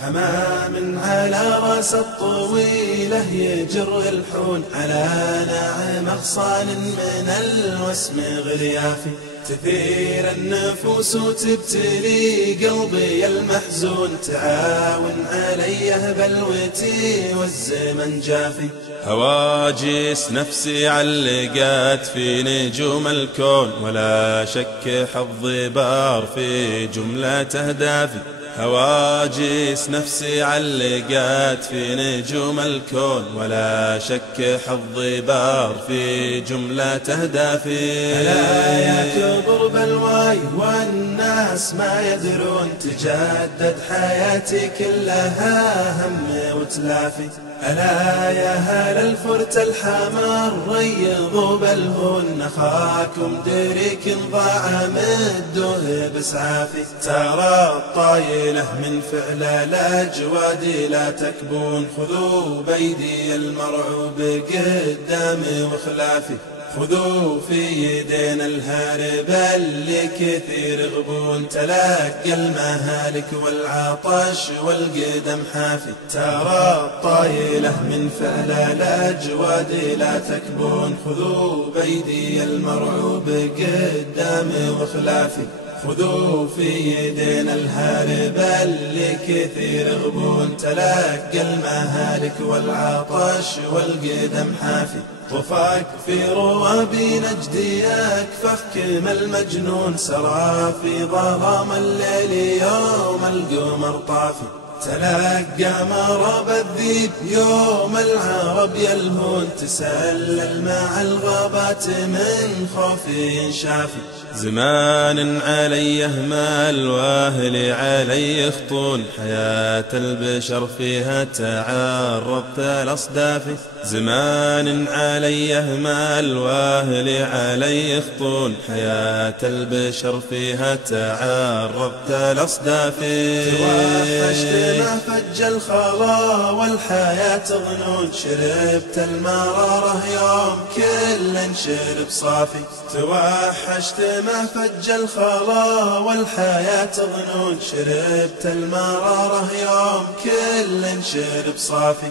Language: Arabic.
حمام على راس الطويلة يجر الحون على ناعم أغصان من الوسم غليافي، تثير النفوس وتبتلي قلبي المحزون، تعاون عليه بلوتي والزمن جافي. هواجس نفسي علقت في نجوم الكون، ولا شك حظي بار في جملة أهدافي. هواجس نفسي علقت في نجوم الكون، ولا شك حظي بار في جملة أهدافي. ألا يا كبر بلواي والناس ما يدرون، تجدد حياتي كلها هم وتلافي. ألا يا هل الفرت الحمر ريضوا بالهون، أخاكم دريك ضاع مدوه بسعافي. ترى الطايلة من فعل الأجواد لا تكبون، خذوا بيدي المرعوب قدامي وخلافي. خذوا في يدينا الهارب اللي كثير يغبون، تلقى المهالك والعطش والقدم حافي. ترى الطايلة من فعل الأجواد لا تكبون، خذوا بيدي المرعوب قدامي وخلافي. خذوا في يدينا الهارب اللي كثير يغبون، تلقى المهالك والعطش والقدم حافي. طفاك في روابي نجديك فخكم المجنون، سرى في ظلام الليل يوم القمر طافي. تلقى مرب الذيب يوم العرب يلهون، تسلل مع الغابات من خوفي شافي. زمان عليه ما الواهل علي يخطون، حياة البشر فيها تعرضت الأصداف. زمان عليه ما الواهل علي يخطون، حياة البشر فيها تعرضت الأصداف. توحشت ما فج الخلا والحياة ظنون، شربت المرارة يوم كل شرب صافي. توحشت ما فج الخلا والحياة ظنون، شربت المرارة يوم كل شرب صافي.